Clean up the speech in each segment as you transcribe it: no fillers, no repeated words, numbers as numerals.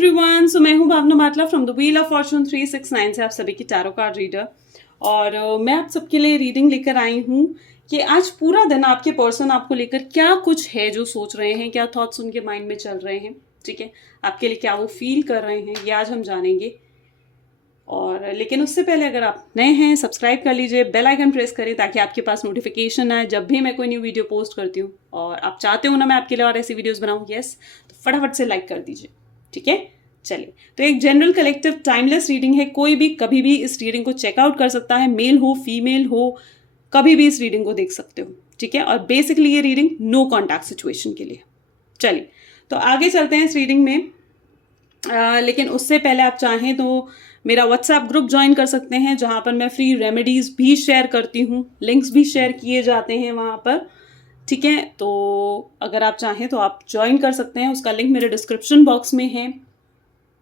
Everyone, so मैं हूं Bhavana Matla from the wheel of fortune 369 से आप सभी की टैरो कार्ड रीडर। और मैं आप सबके लिए रीडिंग लेकर आई हूं कि आज पूरा दिन आपके पर्सन आपको लेकर क्या कुछ है जो सोच रहे हैं, क्या थॉट्स उनके माइंड में चल रहे हैं। ठीक है, आपके लिए क्या वो फील कर रहे हैं ये आज हम जानेंगे। और लेकिन उससे पहले अगर आप नए हैं सब्सक्राइब कर लीजिए, बेल आइकन प्रेस करें ताकि आपके पास नोटिफिकेशन आए जब भी मैं कोई न्यू वीडियो पोस्ट करती हूँ। और आप चाहते हो ना मैं आपके लिए और ऐसी वीडियोस बनाऊँ, यस, तो फटाफट से लाइक कर दीजिए। ठीक है, चलिए। तो एक जनरल कलेक्टिव टाइमलेस रीडिंग है, कोई भी कभी भी इस रीडिंग को चेकआउट कर सकता है, मेल हो फीमेल हो, कभी भी इस रीडिंग को देख सकते हो। ठीक है, और बेसिकली ये रीडिंग नो कॉन्टैक्ट सिचुएशन के लिए। चलिए, तो आगे चलते हैं इस रीडिंग में। लेकिन उससे पहले आप चाहें तो मेरा व्हाट्सएप ग्रुप ज्वाइन कर सकते हैं जहां पर मैं फ्री रेमेडीज भी शेयर करती हूँ, लिंक्स भी शेयर किए जाते हैं वहां पर। ठीक है, तो अगर आप चाहें तो आप ज्वाइन कर सकते हैं, उसका लिंक मेरे डिस्क्रिप्शन बॉक्स में है।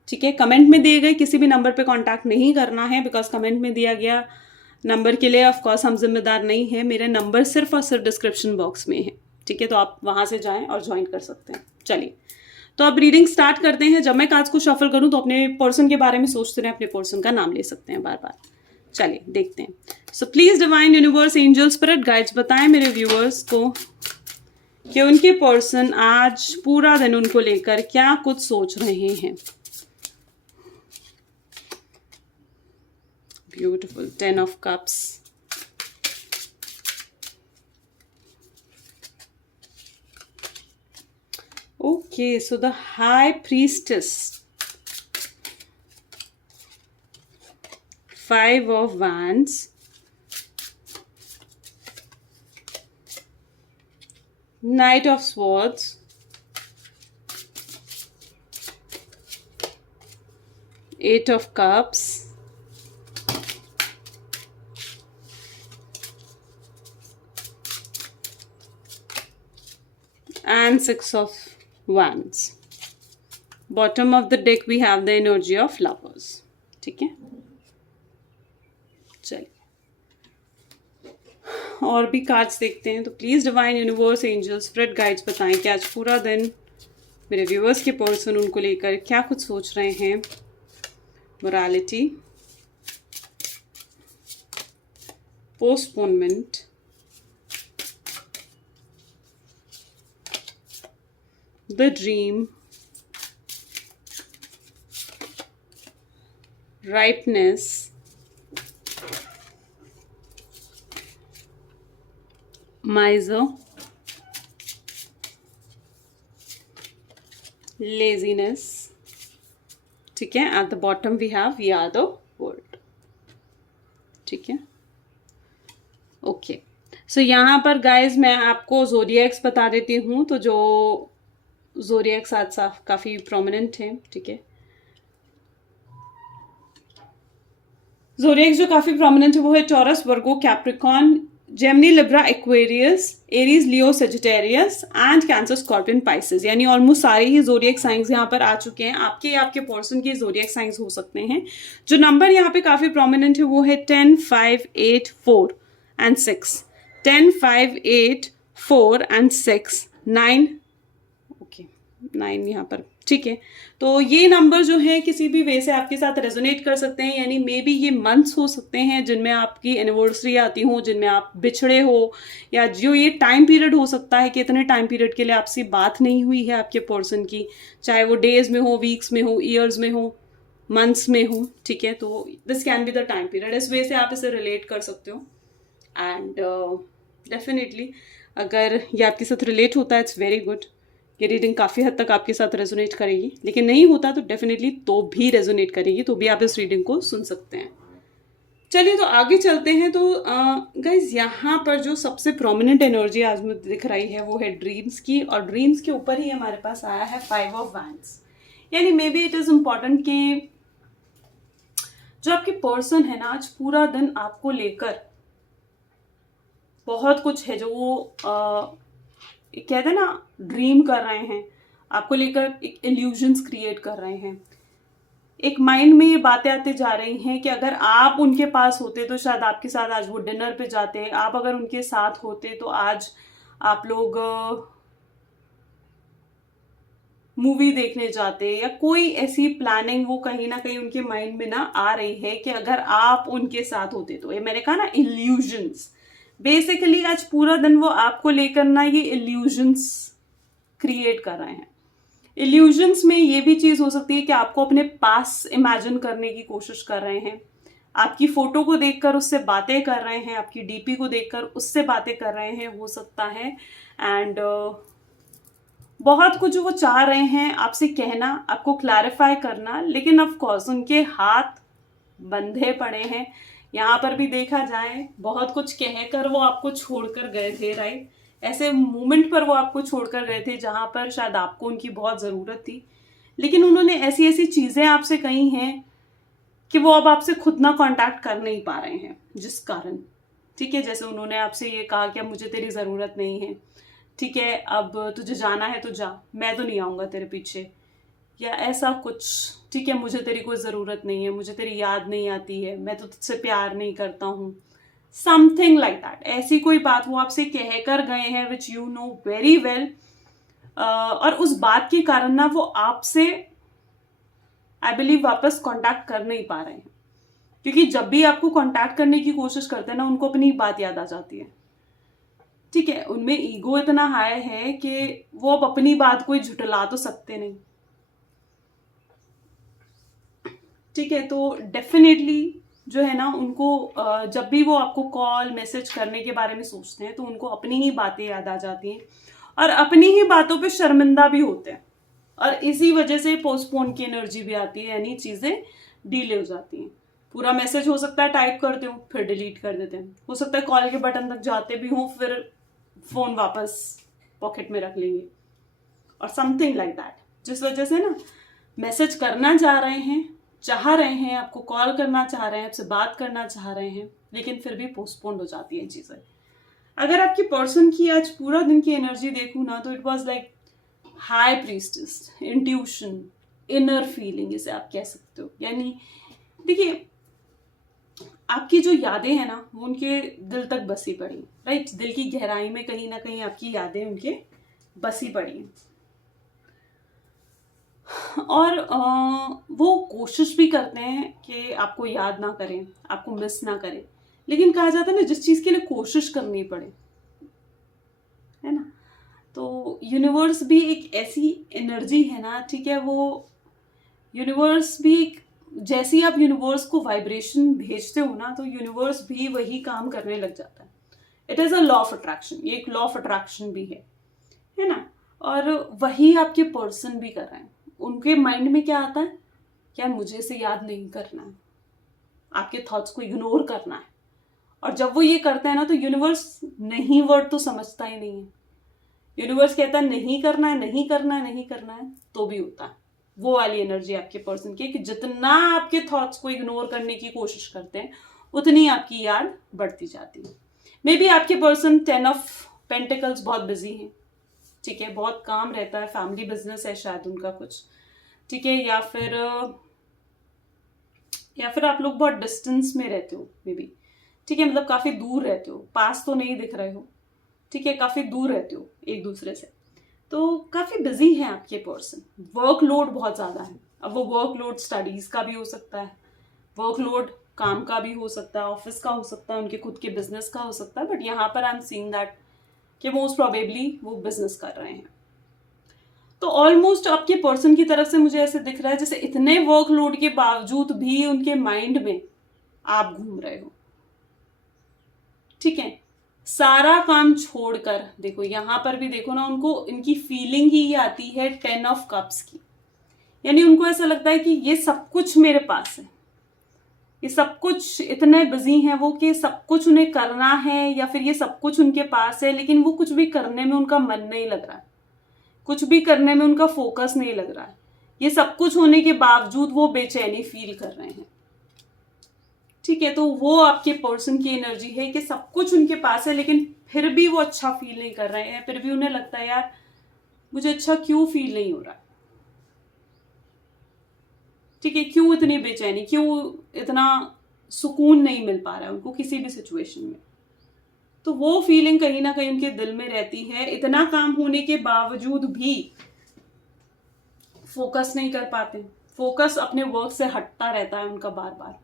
ठीक है, कमेंट में दिए गए किसी भी नंबर पे कांटेक्ट नहीं करना है, बिकॉज कमेंट में दिया गया नंबर के लिए ऑफ कोर्स हम जिम्मेदार नहीं है। मेरे नंबर सिर्फ और सिर्फ डिस्क्रिप्शन बॉक्स में है। ठीक है, तो आप वहां से जाएं और ज्वाइन कर सकते हैं। चलिए, तो अब रीडिंग स्टार्ट करते हैं। जब मैं कार्ड्स को शफल करूं तो अपने पर्सन के बारे में सोचते रहे, अपने पर्सन का नाम ले सकते हैं बार बार। चलिए देखते हैं। So please divine universe angel spirit guides बताएं मेरे व्यूअर्स को कि उनके पर्सन आज पूरा दिन उनको लेकर क्या कुछ सोच रहे हैं। Beautiful 10 of cups, okay, so the high priestess, 5 of wands, knight of swords, eight of cups, and 6 of wands. Bottom of the deck we have the energy of lovers. ठीक है, चलिए और भी कार्ड्स देखते हैं। तो please divine universe angel spirit guides बताएं कि आज पूरा दिन मेरे व्यूअर्स के पर्सन उनको लेकर क्या कुछ सोच रहे हैं। Morality, postponement, the dream, ripeness, miser, laziness. ठीक है, at the bottom we have we are the world. ठीक है, ओके। सो यहाँ पर गाइज मैं आपको ज़ोडिएक्स बता देती हूँ। तो जो ज़ोडिएक्स आज साफ काफ़ी प्रोमिनेंट है। ठीक है, ज़ोडिएक्स जो काफ़ी प्रोमिनेंट है वो है taurus, Virgo, Capricorn, Gemini, Libra, Aquarius, Aries, Leo, Sagittarius and cancer, scorpion, Pisces. यानी ऑलमोस्ट सारे ही ज़ोडिएक साइंस यहाँ पर आ चुके हैं। आपके पर्सन के ज़ोडिएक साइंस हो सकते हैं। जो नंबर यहाँ पे काफ़ी प्रोमिनेंट है वो है 10, 5, 8, 4 एंड 6। 10, 5, 8, 4 एंड 6, 9। ओके, 9 यहाँ पर। ठीक है, तो ये नंबर जो है किसी भी वे से आपके साथ रेजोनेट कर सकते हैं। यानी मे बी ये मंथ्स हो सकते हैं जिनमें आपकी एनिवर्सरी आती हो, जिनमें आप बिछड़े हो, या जो ये टाइम पीरियड हो सकता है कि इतने टाइम पीरियड के लिए आपसे बात नहीं हुई है आपके पर्सन की, चाहे वो डेज में हो, वीक्स में हो, ईयर्स में हो, मंथ्स में हो। ठीक है, तो this can be the time period. इस वे से आप इसे रिलेट कर सकते हो। एंड डेफिनेटली अगर ये आपके साथ रिलेट होता है इट्स वेरी गुड। ये रीडिंग काफ़ी हद तक आपके साथ रेजोनेट करेगी, लेकिन नहीं होता तो डेफिनेटली तो भी रेजोनेट करेगी, तो भी आप इस रीडिंग को सुन सकते हैं। चलिए, तो आगे चलते हैं। तो गाइज यहाँ पर जो सबसे प्रोमिनेंट एनर्जी आज मुझे दिख रही है वो है ड्रीम्स की, और ड्रीम्स के ऊपर ही हमारे पास आया है 5 of wands। यानी may be it is important कि जो आपके पर्सन है ना आज पूरा दिन आपको लेकर बहुत कुछ है जो वो कहते हैं ना ड्रीम कर रहे हैं, आपको लेकर एक इल्यूजन्स क्रिएट कर रहे हैं। एक माइंड में ये बातें आते जा रही हैं कि अगर आप उनके पास होते तो शायद आपके साथ आज वो डिनर पे जाते, आप अगर उनके साथ होते तो आज आप लोग मूवी देखने जाते, या कोई ऐसी प्लानिंग वो कहीं ना कहीं उनके माइंड में ना आ रही है कि अगर आप उनके साथ होते तो। ये मैंने कहा ना, इल्यूजन्स। बेसिकली आज पूरा दिन वो आपको लेकर ना ये इल्यूजन्स क्रिएट कर रहे हैं। इल्यूजन्स में ये भी चीज हो सकती है कि आपको अपने पास इमेजिन करने की कोशिश कर रहे हैं, आपकी फोटो को देखकर उससे बातें कर रहे हैं, आपकी डीपी को देखकर उससे बातें कर रहे हैं, हो सकता है। एंड बहुत कुछ वो चाह रहे हैं आपसे कहना, आपको क्लैरिफाई करना, लेकिन ऑफ कोर्स उनके हाथ बंधे पड़े हैं। यहाँ पर भी देखा जाए, बहुत कुछ कहकर वो आपको छोड़कर गए थे, राइट। ऐसे मोमेंट पर वो आपको छोड़कर गए थे जहां पर शायद आपको उनकी बहुत जरूरत थी, लेकिन उन्होंने ऐसी ऐसी चीजें आपसे कही हैं कि वो अब आपसे खुद ना कांटेक्ट कर नहीं पा रहे हैं, जिस कारण, ठीक है, जैसे उन्होंने आपसे ये कहा कि अब मुझे तेरी ज़रूरत नहीं है, ठीक है, अब तुझे जाना है तो जा, मैं तो नहीं आऊँगा तेरे पीछे, या ऐसा कुछ, ठीक है, मुझे तेरी कोई ज़रूरत नहीं है, मुझे तेरी याद नहीं आती है, मैं तो तुझसे प्यार नहीं करता हूँ, समथिंग लाइक दैट। ऐसी कोई बात वो आपसे कह कर गए हैं which you know very well, और उस बात के कारण ना वो आपसे आई बिलीव वापस कांटेक्ट कर नहीं पा रहे हैं, क्योंकि जब भी आपको कांटेक्ट करने की कोशिश करते हैं ना, उनको अपनी बात याद आ जाती है, ठीक है। उनमें ईगो इतना हाई है कि वो अब अपनी बात कोई झुटला तो सकते नहीं, ठीक है। तो डेफिनेटली जो है ना, उनको जब भी वो आपको कॉल मैसेज करने के बारे में सोचते हैं तो उनको अपनी ही बातें याद आ जाती हैं, और अपनी ही बातों पे शर्मिंदा भी होते हैं, और इसी वजह से पोस्टपोन की एनर्जी भी आती है, यानी चीजें डीले हो जाती हैं। पूरा मैसेज हो सकता है टाइप करते हो फिर डिलीट कर देते हैं, हो सकता है कॉल के बटन तक जाते भी हों फिर फोन वापस पॉकेट में रख लेंगे, और समथिंग लाइक दैट, जिस वजह से ना मैसेज करना चाह रहे हैं, आपको कॉल करना चाह रहे हैं, आपसे बात करना चाह रहे हैं, लेकिन फिर भी पोस्टपोन्ड हो जाती हैं चीजें। अगर आपकी पर्सन की आज पूरा दिन की एनर्जी देखूं ना, तो it was like high priestess, intuition, inner feeling, इसे आप कह सकते हो। यानी देखिए, आपकी जो यादें हैं ना, वो उनके दिल तक बसी पड़ी, राइट। दिल की गहराई में कहीं ना कहीं आपकी यादें उनके बसी पड़ी हैं, और वो कोशिश भी करते हैं कि आपको याद ना करें, आपको मिस ना करें, लेकिन कहा जाता है ना, जिस चीज के लिए कोशिश करनी पड़े, है ना। तो यूनिवर्स भी एक ऐसी एनर्जी है ना, ठीक है, वो यूनिवर्स भी जैसे ही आप यूनिवर्स को वाइब्रेशन भेजते हो ना, तो यूनिवर्स भी वही काम करने लग जाता है। It is a law of attraction, ये एक लॉ ऑफ अट्रैक्शन भी है ना। और वही आपके पर्सन भी कर रहे हैं। उनके माइंड में क्या आता है, क्या मुझे इसे याद नहीं करना है, आपके थॉट्स को इग्नोर करना है। और जब वो ये करते हैं ना, तो यूनिवर्स नहीं वर्ड तो समझता ही नहीं है, यूनिवर्स कहता है नहीं करना है, नहीं करना है, नहीं करना है, तो भी होता है। वो वाली एनर्जी आपके पर्सन की, कि जितना आपके थॉट्स को इग्नोर करने की कोशिश करते हैं, उतनी आपकी याद बढ़ती जाती है। मे बी आपके पर्सन 10 ऑफ पेंटिकल्स बहुत बिजी हैं, ठीक है, बहुत काम रहता है, फैमिली बिजनेस है शायद उनका कुछ, ठीक है, या फिर आप लोग बहुत डिस्टेंस में रहते हो, मे बी, ठीक है, मतलब काफी दूर रहते हो, पास तो नहीं दिख रहे हो, ठीक है, काफी दूर रहते हो एक दूसरे से, तो काफी बिजी है आपके पर्सन। वर्कलोड बहुत ज्यादा है। अब वो वर्कलोड स्टडीज का भी हो सकता है, वर्कलोड काम का भी हो सकता है, ऑफिस का हो सकता है, उनके खुद के बिजनेस का हो सकता है, बट यहाँ पर आई एम सीइंग दैट कि मोस्ट प्रोबेबली वो बिजनेस कर रहे हैं। तो ऑलमोस्ट आपके पर्सन की तरफ से मुझे ऐसे दिख रहा है जैसे इतने वर्कलोड के बावजूद भी उनके माइंड में आप घूम रहे हो, ठीक है, सारा काम छोड़कर। देखो यहाँ पर भी देखो ना, उनको इनकी फीलिंग ही आती है 10 ऑफ कप्स की, यानी उनको ऐसा लगता है कि ये सब कुछ मेरे पास है, ये सब कुछ, इतने बिजी हैं वो कि सब कुछ उन्हें करना है, या फिर ये सब कुछ उनके पास है, लेकिन वो कुछ भी करने में उनका मन नहीं लग रहा है, कुछ भी करने में उनका फोकस नहीं लग रहा है। ये सब कुछ होने के बावजूद वो बेचैनी फील कर रहे हैं, ठीक है। तो वो आपके पर्सन की एनर्जी है कि सब कुछ उनके पास है, लेकिन फिर भी वो अच्छा फील नहीं कर रहे हैं, फिर भी उन्हें लगता है यार मुझे अच्छा क्यों फील नहीं हो रहा, ठीक है, क्यों इतनी बेचैनी, क्यों इतना सुकून नहीं मिल पा रहा है उनको किसी भी सिचुएशन में। तो वो फीलिंग कहीं ना कहीं उनके दिल में रहती है, इतना काम होने के बावजूद भी फोकस नहीं कर पाते, फोकस अपने वर्क से हटता रहता है उनका बार बार।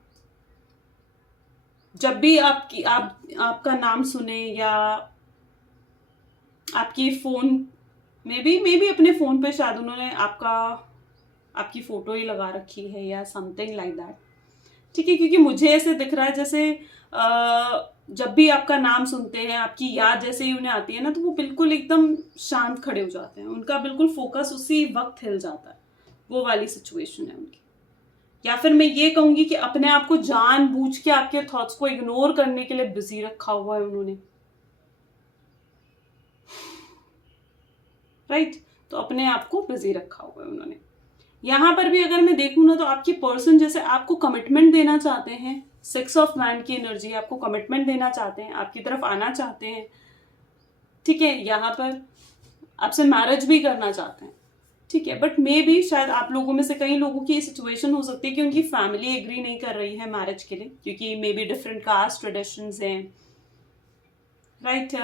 जब भी आपका नाम सुने या आपकी फोन मे बी अपने फोन पे शायद उन्होंने आपकी फोटो ही लगा रखी है या समथिंग लाइक दैट, ठीक है, क्योंकि मुझे ऐसे दिख रहा है जैसे जब भी आपका नाम सुनते हैं, आपकी याद जैसे ही उन्हें आती है ना, तो वो बिल्कुल एकदम शांत खड़े हो जाते हैं, उनका बिल्कुल फोकस उसी वक्त हिल जाता है। वो वाली सिचुएशन है उनकी। या फिर मैं ये कहूंगी कि अपने आप को जानबूझ के आपके थॉट्स को इग्नोर करने के लिए बिजी रखा हुआ है उन्होंने, राइट। तो अपने आप को बिजी रखा हुआ है उन्होंने। यहां पर भी अगर मैं देखूं ना, तो आपके पर्सन जैसे आपको कमिटमेंट देना चाहते हैं, 6 ऑफ वैंड की एनर्जी, आपको कमिटमेंट देना चाहते हैं, आपकी तरफ आना चाहते हैं, ठीक है, यहाँ पर आपसे मैरिज भी करना चाहते हैं, ठीक है। बट मे भी शायद आप लोगों में से कई लोगों की सिचुएशन हो सकती है कि उनकी फैमिली एग्री नहीं कर रही है मैरिज के लिए, क्योंकि may be different caste traditions हैं, राइट।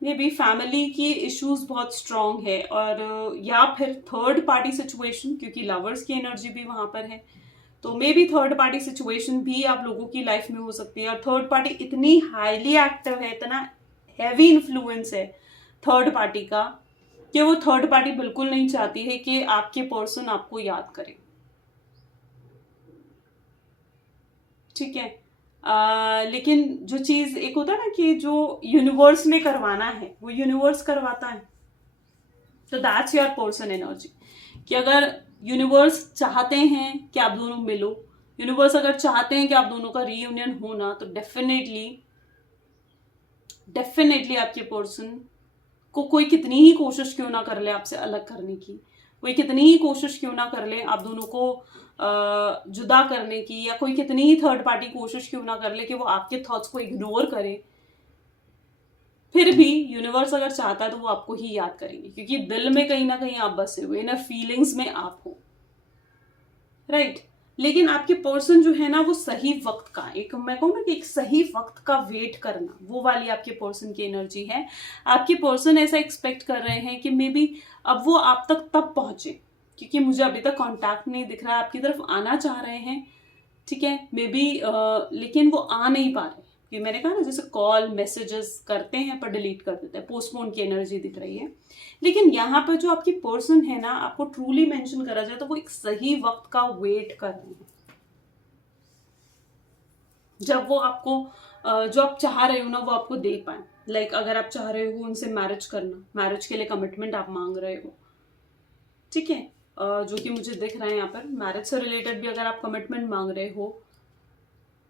मे बी फैमिली की इश्यूज बहुत स्ट्रांग है, और या फिर थर्ड पार्टी सिचुएशन, क्योंकि लवर्स की एनर्जी भी वहां पर है, तो may be third party situation भी आप लोगों की लाइफ में हो सकती है। और थर्ड पार्टी इतनी हाईली एक्टिव है, इतना हैवी इन्फ्लुएंस है थर्ड पार्टी का, कि वो थर्ड पार्टी बिल्कुल नहीं चाहती है कि आपके पर्सन आपको याद करे, ठीक है। लेकिन जो चीज एक होता है ना कि जो यूनिवर्स ने करवाना है वो यूनिवर्स करवाता है। तो दैट्स योर पर्सन एनर्जी, कि अगर यूनिवर्स चाहते हैं कि आप दोनों मिलो, यूनिवर्स अगर चाहते हैं कि आप दोनों का रीयूनियन होना, तो डेफिनेटली आपके पर्सन को कोई कितनी ही कोशिश क्यों ना कर ले आपसे अलग करने की, कोई कितनी ही कोशिश क्यों ना कर ले आप दोनों को जुदा करने की, या कोई कितनी ही थर्ड पार्टी कोशिश क्यों ना कर ले कि वो आपके थॉट्स को इग्नोर करे, फिर भी यूनिवर्स अगर चाहता है तो वो आपको ही याद करेंगे, क्योंकि दिल में कहीं ना कहीं आप बसे हुए ना, फीलिंग्स में आप हो, राइट। लेकिन आपके पर्सन जो है ना, वो सही वक्त का, एक मैं कहूँ ना कि एक सही वक्त का वेट करना, वो वाली आपके पर्सन की एनर्जी है। आपके पर्सन ऐसा एक्सपेक्ट कर रहे हैं कि मे बी अब वो आप तक तब पहुंचे, क्योंकि मुझे अभी तक कांटेक्ट नहीं दिख रहा है, आपकी तरफ आना चाह रहे हैं, ठीक है, मे बी लेकिन वो आ नहीं पा रहे, कि मैंने कहा ना जैसे कॉल मैसेजेस करते हैं पर डिलीट कर देते हैं, पोस्टपोन की एनर्जी दिख रही है। लेकिन यहाँ पर जो आपकी पर्सन है ना, आपको ट्रूली मेंशन करा जाए तो वो एक सही वक्त का वेट कर रहे हैं, जब वो आपको जो आप चाह रहे हो ना वो आपको दे पाए। लाइक अगर आप चाह रहे हो उनसे मैरिज करना, मैरिज के लिए कमिटमेंट आप मांग रहे हो, ठीक है, जो कि मुझे दिख रहा है यहाँ पर, मैरिज से रिलेटेड भी अगर आप कमिटमेंट मांग रहे हो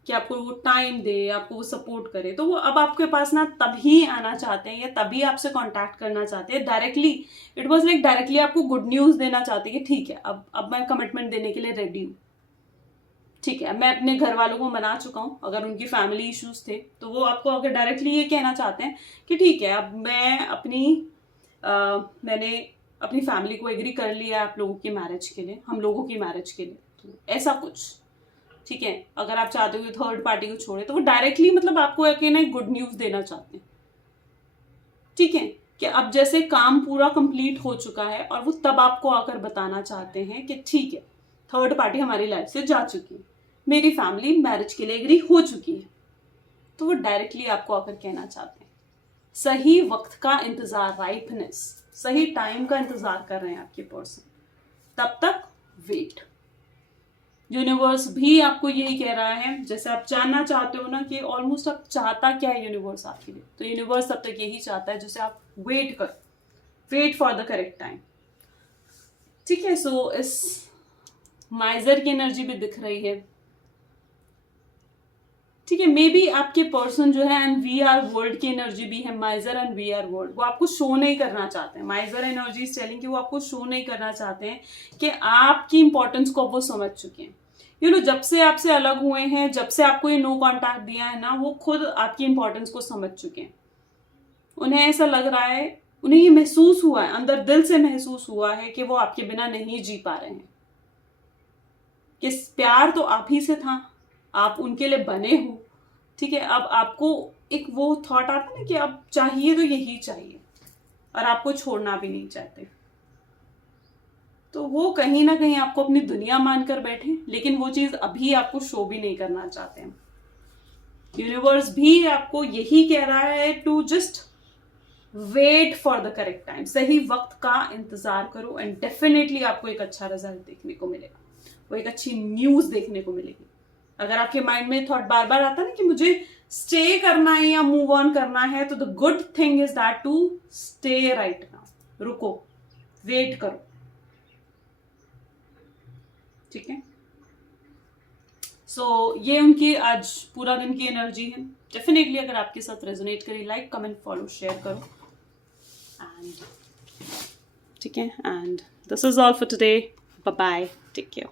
कि आपको वो टाइम दे, आपको वो सपोर्ट करे, तो वो अब आपके पास ना तभी आना चाहते हैं या तभी आपसे कांटेक्ट करना चाहते हैं directly. It was like directly आपको गुड न्यूज देना चाहते हैं कि ठीक है, अब मैं कमिटमेंट देने के लिए रेडी हूँ, ठीक है, मैं अपने घर वालों को मना चुका हूँ, अगर उनकी फैमिली इश्यूज थे तो वो आपको अगर डायरेक्टली ये कहना चाहते हैं कि ठीक है, अब मैंने अपनी फैमिली को एग्री कर लिया आप लोगों की मैरिज के लिए, हम लोगों की मैरिज के लिए, तो ऐसा कुछ, ठीक है। अगर आप चाहते हो थर्ड पार्टी को छोड़े, तो वो डायरेक्टली मतलब आपको एक गुड न्यूज देना चाहते हैं, ठीक है, कि अब जैसे काम पूरा कंप्लीट हो चुका है, और वो तब आपको आकर बताना चाहते हैं कि ठीक है, थर्ड पार्टी हमारी लाइफ से जा चुकी है, मेरी फैमिली मैरिज के लिए एग्री हो चुकी है, तो वो डायरेक्टली आपको आकर कहना चाहते हैं। सही वक्त का इंतजार, राइपनेस, सही टाइम का इंतजार कर रहे हैं आपके पर्सन, तब तक वेट। यूनिवर्स भी आपको यही कह रहा है, जैसे आप जानना चाहते हो ना कि ऑलमोस्ट आप चाहता क्या है यूनिवर्स आपके लिए, तो यूनिवर्स तब तक यही चाहता है जैसे आप वेट करो, wait for the correct time, ठीक है। सो इस माइजर की एनर्जी भी दिख रही है, ठीक है। मे बी आपके पर्सन जो है, एंड वी आर वर्ल्ड की एनर्जी भी है, माइजर एंड वी आर वर्ल्ड, वो आपको शो नहीं करना चाहते हैं। माइजर एनर्जी इज टेलिंग कि वो आपको शो नहीं करना चाहते हैं कि आपकी इंपॉर्टेंस को वो समझ चुके हैं। जब से आपसे अलग हुए हैं, जब से आपको ये नो कॉन्टैक्ट दिया है ना, वो खुद आपकी इंपॉर्टेंस को समझ चुके हैं। उन्हें ऐसा लग रहा है, उन्हें ये महसूस हुआ है, अंदर दिल से महसूस हुआ है कि वो आपके बिना नहीं जी पा रहे हैं, कि प्यार तो आप ही से था, आप उनके लिए बने हो, ठीक है। अब आपको एक वो थॉट आता ना कि अब चाहिए तो यही चाहिए, और आपको छोड़ना भी नहीं चाहते, तो वो कहीं ना कहीं आपको अपनी दुनिया मानकर बैठे, लेकिन वो चीज अभी आपको शो भी नहीं करना चाहते हैं। यूनिवर्स भी आपको यही कह रहा है to just wait for the correct time, सही वक्त का इंतजार करो एंड डेफिनेटली आपको एक अच्छा रिजल्ट देखने को मिलेगा, वो एक अच्छी न्यूज देखने को मिलेगी। अगर आपके माइंड में थॉट बार बार आता है ना कि मुझे स्टे करना है या मूव ऑन करना है, तो the good thing is that to stay right now, रुको, वेट करो, ठीक है। सो ये उनकी आज पूरा दिन की एनर्जी है। डेफिनेटली अगर आपके साथ रेजोनेट करी, लाइक कमेंट फॉलो शेयर करो एंड ठीक है। And this is all for today, bye bye, take care.